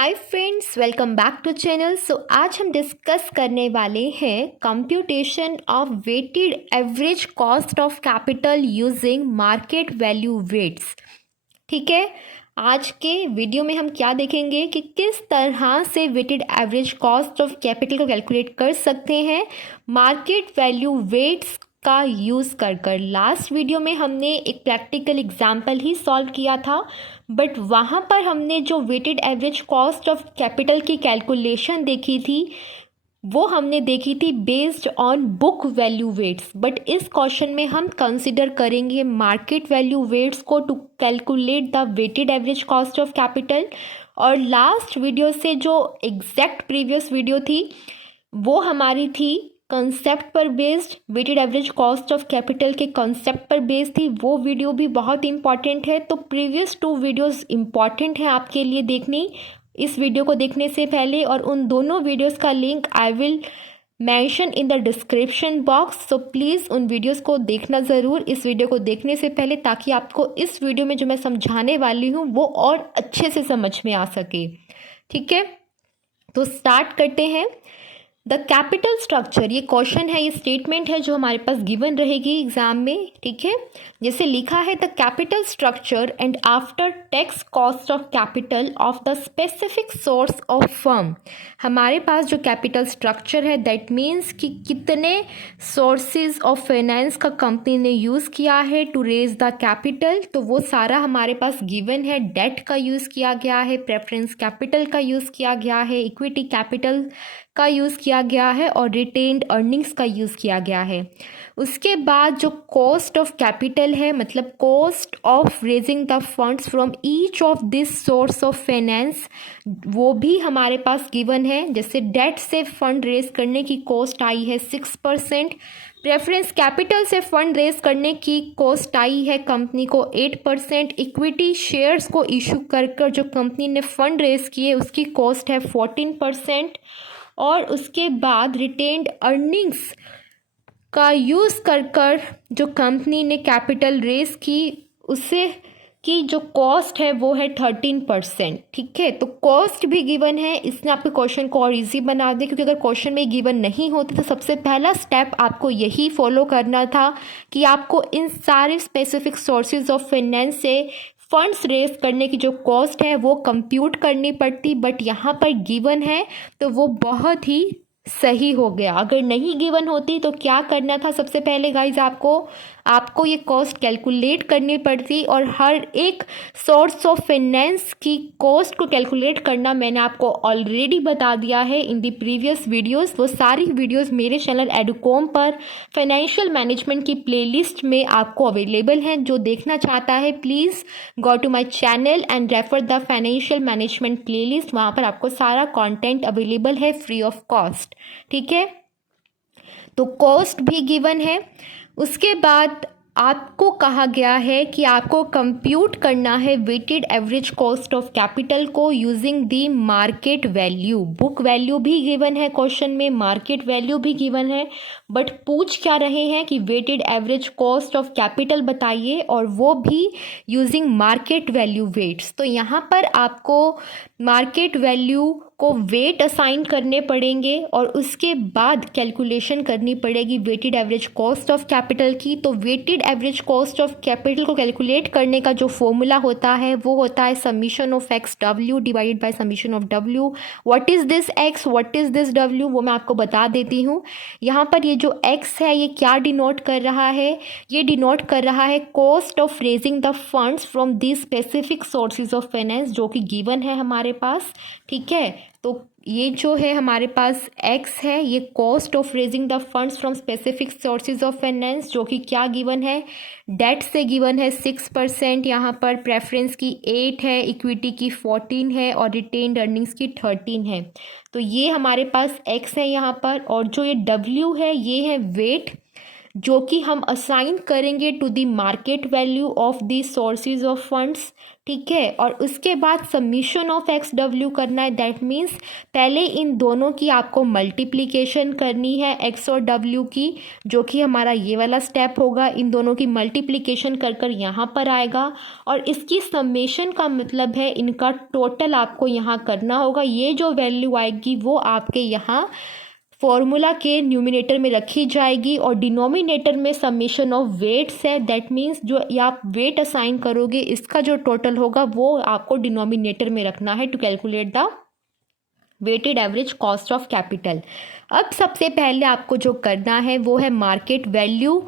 Hi friends, welcome back to channel. आज हम discuss करने वाले हैं computation of weighted average cost of capital using market value weights. ठीक है, आज के वीडियो में हम क्या देखेंगे कि किस तरह से weighted average cost of capital को कैलकुलेट कर सकते हैं मार्केट वैल्यू वेट्स का यूज़ कर लास्ट वीडियो में हमने एक प्रैक्टिकल एग्जाम्पल ही सॉल्व किया था, बट वहाँ पर हमने जो weighted average cost of capital की कैलकुलेशन देखी थी वो हमने देखी थी based on book value weights. But इस क्वेश्चन में हम कंसिडर करेंगे मार्केट वैल्यू वेट्स को to calculate the weighted average cost of capital. और लास्ट वीडियो से जो एग्जैक्ट प्रीवियस वीडियो थी वो हमारी थी कंसेप्ट पर based, weighted average cost of capital के कंसेप्ट पर बेस्ड थी। वो वीडियो भी बहुत इंपॉर्टेंट है, तो प्रीवियस 2 वीडियोस इंपॉर्टेंट है आपके लिए देखनी इस वीडियो को देखने से पहले। और उन दोनों वीडियोस का link I will mention in the description box, so please उन वीडियोस को देखना ज़रूर इस वीडियो को देखने से पहले, ताकि आपको इस वीडियो में जो मैं समझाने वाली हूँ वो और अच्छे से समझ में आ सके। ठीक है, तो स्टार्ट करते हैं। द कैपिटल स्ट्रक्चर, ये क्वेश्चन है, ये स्टेटमेंट है जो हमारे पास गिवन रहेगी एग्जाम में। ठीक है, जैसे लिखा है the capital structure and after tax cost of capital of the specific source of firm. हमारे पास जो कैपिटल स्ट्रक्चर है दैट मीन्स कि कितने सोर्सेज ऑफ फाइनेंस का कंपनी ने यूज़ किया है टू रेज द कैपिटल, तो वो सारा हमारे पास गिवन है। डेट का यूज़ किया गया है, प्रेफरेंस कैपिटल का यूज़ किया गया है, इक्विटी कैपिटल का यूज़ किया गया है और रिटेन्ड अर्निंग्स का यूज़ किया गया है। उसके बाद जो कॉस्ट ऑफ कैपिटल है, मतलब cost of raising the funds from each of this source of finance, वो भी हमारे पास गिवन है। जैसे डेट से फंड रेज करने की कॉस्ट आई है 6%, प्रेफरेंस कैपिटल से फंड रेज करने की कॉस्ट आई है कंपनी को 8%, इक्विटी शेयर्स को इशू कर जो कंपनी ने फंड रेज किए उसकी कॉस्ट है 14%, और उसके बाद रिटेन्ड अर्निंग्स का यूज़ कर जो कंपनी ने कैपिटल रेज की उससे की जो कॉस्ट है वो है 13%। ठीक है, तो कॉस्ट भी गिवन है, इसने आपके क्वेश्चन को और इजी बना दिया, क्योंकि अगर क्वेश्चन में गिवन नहीं होती तो सबसे पहला स्टेप आपको यही फॉलो करना था कि आपको इन सारे स्पेसिफिक सोर्सेज ऑफ फाइनेंस से फंड्स रेज करने की जो कॉस्ट है वो कंप्यूट करनी पड़ती। बट यहाँ पर गिवन है तो वो बहुत ही सही हो गया। अगर नहीं गिवन होती तो क्या करना था, सबसे पहले गाइज आपको ये कॉस्ट कैलकुलेट करनी पड़ती, और हर एक सोर्स ऑफ फाइनेंस की कॉस्ट को कैलकुलेट करना मैंने आपको ऑलरेडी बता दिया है इन दी प्रीवियस वीडियोस। वो सारी वीडियोस मेरे चैनल एडुकॉम पर फाइनेंशियल मैनेजमेंट की प्लेलिस्ट में आपको अवेलेबल हैं। जो देखना चाहता है please go to my channel and refer the financial management playlist, वहाँ पर आपको सारा कॉन्टेंट अवेलेबल है फ्री ऑफ कॉस्ट। ठीक है, तो कॉस्ट भी गिवन है। उसके बाद आपको कहा गया है कि आपको कंप्यूट करना है weighted average cost of capital को using the market value. Book value भी गिवन है क्वेश्चन में, मार्केट वैल्यू भी गिवन है, बट पूछ क्या रहे हैं कि weighted average cost of capital बताइए, और वो भी यूजिंग मार्केट वैल्यू वेट्स। तो यहाँ पर आपको मार्केट वैल्यू को वेट असाइन करने पड़ेंगे और उसके बाद कैलकुलेशन करनी पड़ेगी weighted average cost of capital की। तो weighted average cost of capital को कैलकुलेट करने का जो फॉर्मूला होता है वो होता है summation of X W divided by summation of W. What is this X, what is this W, वो मैं आपको बता देती हूँ। यहाँ पर ये जो एक्स है ये क्या डिनोट कर रहा है, ये डिनोट कर रहा है cost of raising the funds from the specific sources of finance, जो कि गिवन है हमारे पास। ठीक है, तो ये जो है हमारे पास x है, ये cost of raising the funds from specific sources of finance, जो कि क्या गिवन है, डेट से गिवन है 6%, यहाँ पर प्रेफरेंस की 8 है, इक्विटी की 14 है और रिटेन्ड अर्निंग्स की 13 है। तो ये हमारे पास x है यहाँ पर, और जो ये w है ये है वेट जो कि हम असाइन करेंगे to the market value of the sources of funds, ठीक है। और उसके बाद सबमिशन ऑफ एक्स डब्ल्यू करना है। दैट मीन्स पहले इन दोनों की आपको मल्टीप्लिकेशन करनी है एक्स और डब्ल्यू की, जो कि हमारा ये वाला स्टेप होगा। इन दोनों की मल्टीप्लिकेशन कर कर यहाँ पर आएगा और इसकी समेशन का मतलब है इनका टोटल आपको यहाँ करना होगा। ये जो वैल्यू आएगी वो आपके यहाँ फॉर्मूला के न्यूमिनेटर में रखी जाएगी और डिनोमिनेटर में समेशन ऑफ वेट्स है। दैट मीन्स जो आप वेट असाइन करोगे इसका जो टोटल होगा वो आपको डिनोमिनेटर में रखना है to calculate the weighted average cost of capital. अब सबसे पहले आपको जो करना है वो है मार्केट वैल्यू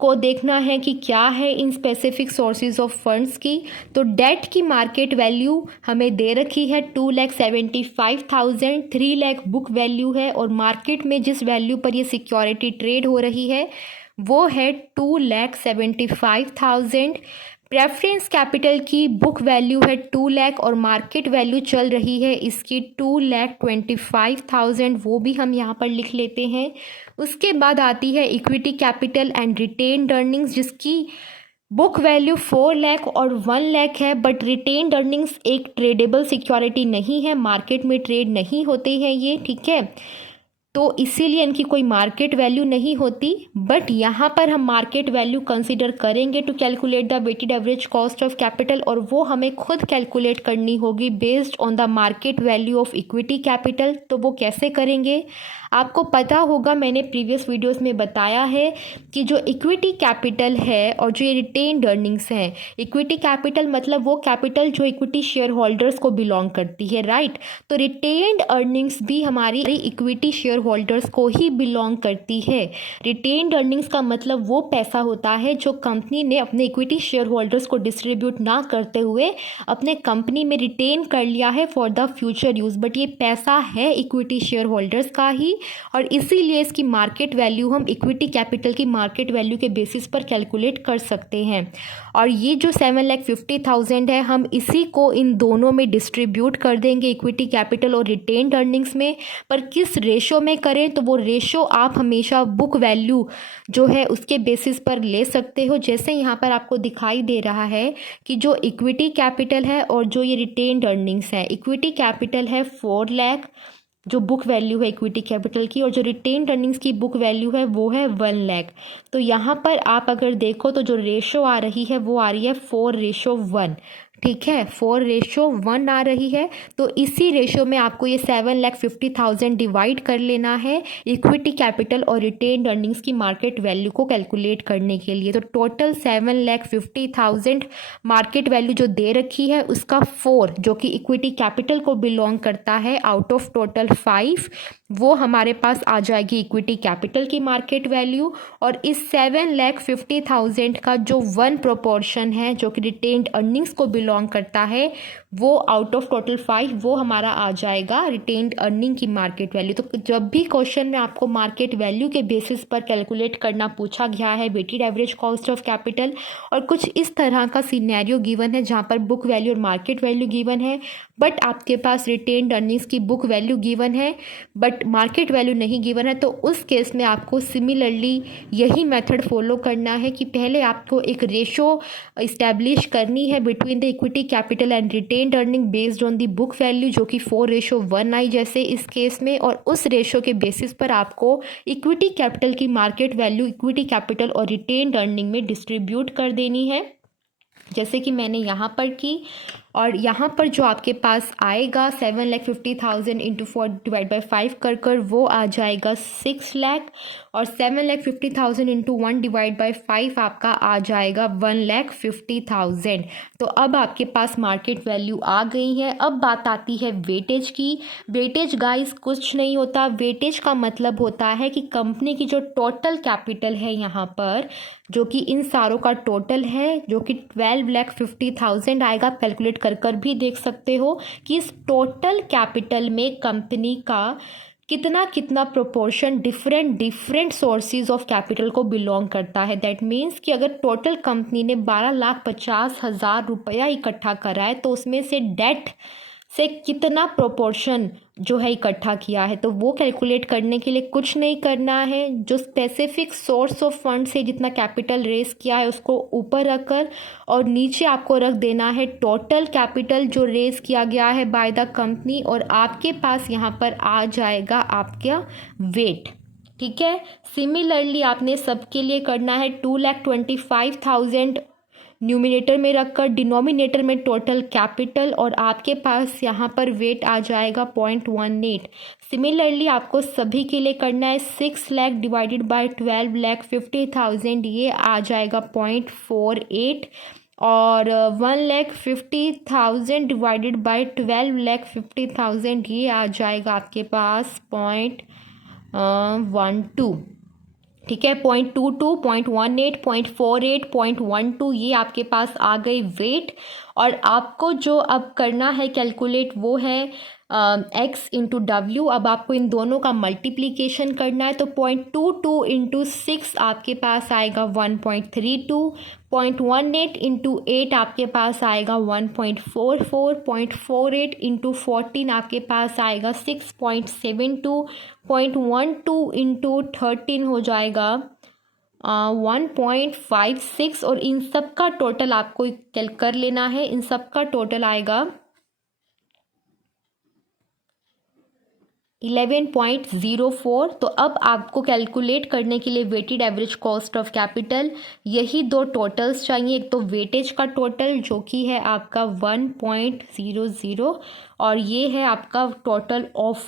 को देखना है कि क्या है in specific sources of funds की। तो डेट की मार्केट वैल्यू हमें दे रखी है 2,75,000, 3 लाख बुक वैल्यू है और मार्केट में जिस वैल्यू पर ये सिक्योरिटी ट्रेड हो रही है वो है 2,75,000। प्रेफरेंस कैपिटल की बुक वैल्यू है 2 लाख और मार्केट वैल्यू चल रही है इसकी 2,25,000, वो भी हम यहाँ पर लिख लेते हैं। उसके बाद आती है equity capital and retained earnings, जिसकी बुक वैल्यू 4 लाख और 1 लाख है। बट रिटेन्ड अर्निंग्स एक ट्रेडेबल सिक्योरिटी नहीं है, मार्केट में ट्रेड नहीं होते हैं ये, ठीक है। तो इसीलिए इनकी कोई मार्केट वैल्यू नहीं होती। बट यहाँ पर हम मार्केट वैल्यू कंसीडर करेंगे to calculate the weighted average cost of capital और वो हमें खुद कैलकुलेट करनी होगी based on the market value of equity capital. तो वो कैसे करेंगे आपको पता होगा, मैंने प्रीवियस वीडियोस में बताया है कि जो इक्विटी कैपिटल है और जो ये रिटेन्ड अर्निंग्स हैं, इक्विटी कैपिटल मतलब वो कैपिटल जो इक्विटी शेयर होल्डर्स को बिलोंग करती है, राइट। तो रिटेन्ड अर्निंग्स भी हमारी इक्विटी शेयर होल्डर्स को ही बिलोंग करती है। रिटेन्ड अर्निंग्स का मतलब वो पैसा होता है जो कंपनी ने अपने इक्विटी शेयर होल्डर्स को डिस्ट्रीब्यूट ना करते हुए अपने कंपनी में रिटेन कर लिया है for the future use. But ये पैसा है इक्विटी शेयर होल्डर्स का ही और इसीलिए इसकी मार्केट वैल्यू हम इक्विटी कैपिटल की मार्केट वैल्यू के बेसिस पर कैलकुलेट कर सकते हैं। और ये जो 7,50,000 है हम इसी को इन दोनों में डिस्ट्रीब्यूट कर देंगे, इक्विटी कैपिटल और रिटेन्ड अर्निंग्स में। पर किस रेशो में करें तो वो रेशो आप हमेशा बुक वैल्यू जो है उसके बेसिस पर ले सकते हो। जैसे यहाँ पर आपको दिखाई दे रहा है कि जो इक्विटी कैपिटल है और जो ये रिटेन्ड अर्निंग्स है, इक्विटी कैपिटल है 4 लाख जो बुक वैल्यू है इक्विटी कैपिटल की, और जो रिटेन्ड अर्निंग्स की बुक वैल्यू है वो है 1 लाख। तो यहाँ पर आप अगर देखो तो जो रेशो आ रही है वो आ रही है 4:1, ठीक है, 4:1 आ रही है। तो इसी रेशो में आपको ये 7,50,000 डिवाइड कर लेना है इक्विटी कैपिटल और रिटेन्ड अर्निंग्स की मार्केट वैल्यू को कैलकुलेट करने के लिए। तो टोटल 7,50,000 मार्केट वैल्यू जो दे रखी है उसका 4 जो कि इक्विटी कैपिटल को बिलोंग करता है आउट ऑफ टोटल 5 वो हमारे पास आ जाएगी इक्विटी कैपिटल की मार्केट वैल्यू। और इस 7,50,000 का जो 1 प्रोपोर्शन है जो कि रिटेन्ड अर्निंग्स को बिलोंग करता है वो आउट ऑफ टोटल 5 वो हमारा आ जाएगा रिटेन्ड अर्निंग की मार्केट वैल्यू। तो जब भी क्वेश्चन में आपको मार्केट वैल्यू के बेसिस पर कैलकुलेट करना पूछा गया है weighted average cost of capital और कुछ इस तरह का सिनेरियो गिवन है जहाँ पर बुक वैल्यू और मार्केट वैल्यू गिवन है बट आपके पास रिटेन्ड अर्निंग्स की बुक वैल्यू गिवन है बट मार्केट वैल्यू नहीं गिवन है, तो उस केस में आपको सिमिलरली यही मेथड फॉलो करना है कि पहले आपको एक रेशो इस्टेब्लिश करनी है between the equity capital and retained earning based on the book value जो कि 4:1 आई जैसे इस केस में, और उस रेशो के बेसिस पर आपको इक्विटी कैपिटल की मार्केट वैल्यू इक्विटी कैपिटल और रिटेन्ड अर्निंग में डिस्ट्रीब्यूट कर देनी है जैसे कि मैंने यहाँ पर की। और यहाँ पर जो आपके पास आएगा 7,50,000 इंटू 4 डिवाइड बाई 5 कर वो आ जाएगा 6 लाख और 7,50,000 इंटू 1 डिवाइड बाई 5 आपका आ जाएगा 1,50,000। तो अब आपके पास मार्केट वैल्यू आ गई है। अब बात आती है वेटेज की। वेटेज गाइस कुछ नहीं होता, वेटेज का मतलब होता है कि कंपनी की जो टोटल कैपिटल है यहाँ पर जो कि इन सारों का टोटल है जो कि 12,50,000 आएगा। कैलकुलेट कर भी देख सकते हो कि इस टोटल कैपिटल में कंपनी का कितना proportion different sources of capital को बिलोंग करता है। दैट मीन्स कि अगर टोटल कंपनी ने 12,50,000 रुपया इकट्ठा करा है तो उसमें से डेट से कितना प्रोपोर्शन जो है इकट्ठा किया है। तो वो कैलकुलेट करने के लिए कुछ नहीं करना है, जो स्पेसिफिक सोर्स ऑफ फंड से जितना कैपिटल रेस किया है उसको ऊपर रखकर और नीचे आपको रख देना है टोटल कैपिटल जो रेस किया गया है बाय द कंपनी, और आपके पास यहाँ पर आ जाएगा आपका वेट। ठीक है। सिमिलरली आपने सबके लिए करना है 2,25,000 न्यूमिनेटर में रखकर डिनोमिनेटर में टोटल कैपिटल, और आपके पास यहाँ पर वेट आ जाएगा 0.18। सिमिलरली आपको सभी के लिए करना है 6 लाख डिवाइडेड बाय 12,50,000, ये आ जाएगा 0.48, और 1,50,000 डिवाइडेड बाय 12,50,000 ये आ जाएगा आपके पास 0.12। ठीक है। 0.22, 0.18, 0.48, 0.12 ये आपके पास आ गई वेट। और आपको जो अब करना है कैलकुलेट वो है x इंटू डब्ल्यू। अब आपको इन दोनों का मल्टीप्लीकेशन करना है, तो 0.22 इंटू 6 आपके पास आएगा 1.32, 0.18 इंटू 8 आपके पास आएगा 1.44, 0.48 इंटू 14 आपके पास आएगा 6.72, 0.12 इंटू 13 हो जाएगा 1.56, और इन सब का टोटल आपको कर लेना है। इन सब का टोटल आएगा 11.04। तो अब आपको कैलकुलेट करने के लिए weighted average cost of capital यही दो टोटल्स चाहिए। एक तो वेटेज का टोटल जो कि है आपका 1.00, और ये है आपका टोटल ऑफ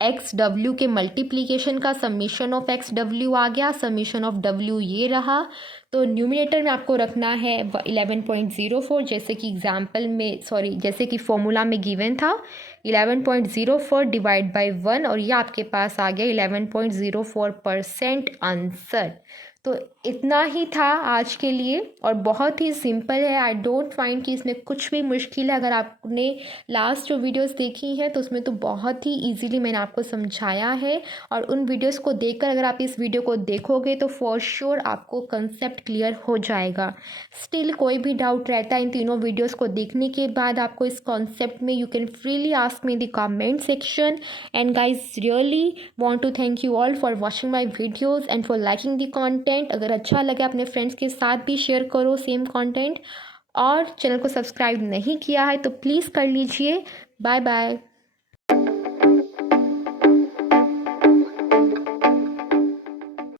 एक्स डब्ल्यू के मल्टीप्लीकेशन का समीशन ऑफ एक्स डब्ल्यू आ गया, समीशन ऑफ डब्ल्यू ये रहा। तो न्यूमिनेटर में आपको रखना है 11.04, जैसे कि एग्जाम्पल में जैसे कि फॉर्मूला में गिवन था 11.04 डिवाइड बाय 1, और ये आपके पास आ गया 11.04% आंसर। तो इतना ही था आज के लिए, और बहुत ही सिंपल है। आई डोंट फाइंड कि इसमें कुछ भी मुश्किल है। अगर आपने लास्ट जो वीडियोस देखी हैं तो उसमें तो बहुत ही इजीली मैंने आपको समझाया है, और उन वीडियोस को देखकर अगर आप इस वीडियो को देखोगे तो फॉर श्योर आपको कंसेप्ट क्लियर हो जाएगा। स्टिल कोई भी डाउट रहता है इन तीनों वीडियोज़ को देखने के बाद आपको इस कॉन्सेप्ट में, you can freely ask me the comment section. And guys really want to thank you all for watching my videos and for liking the content. अगर अच्छा लगे अपने फ्रेंड्स के साथ भी शेयर करो सेम कंटेंट, और चैनल को सब्सक्राइब नहीं किया है तो प्लीज़ कर लीजिए। Bye bye.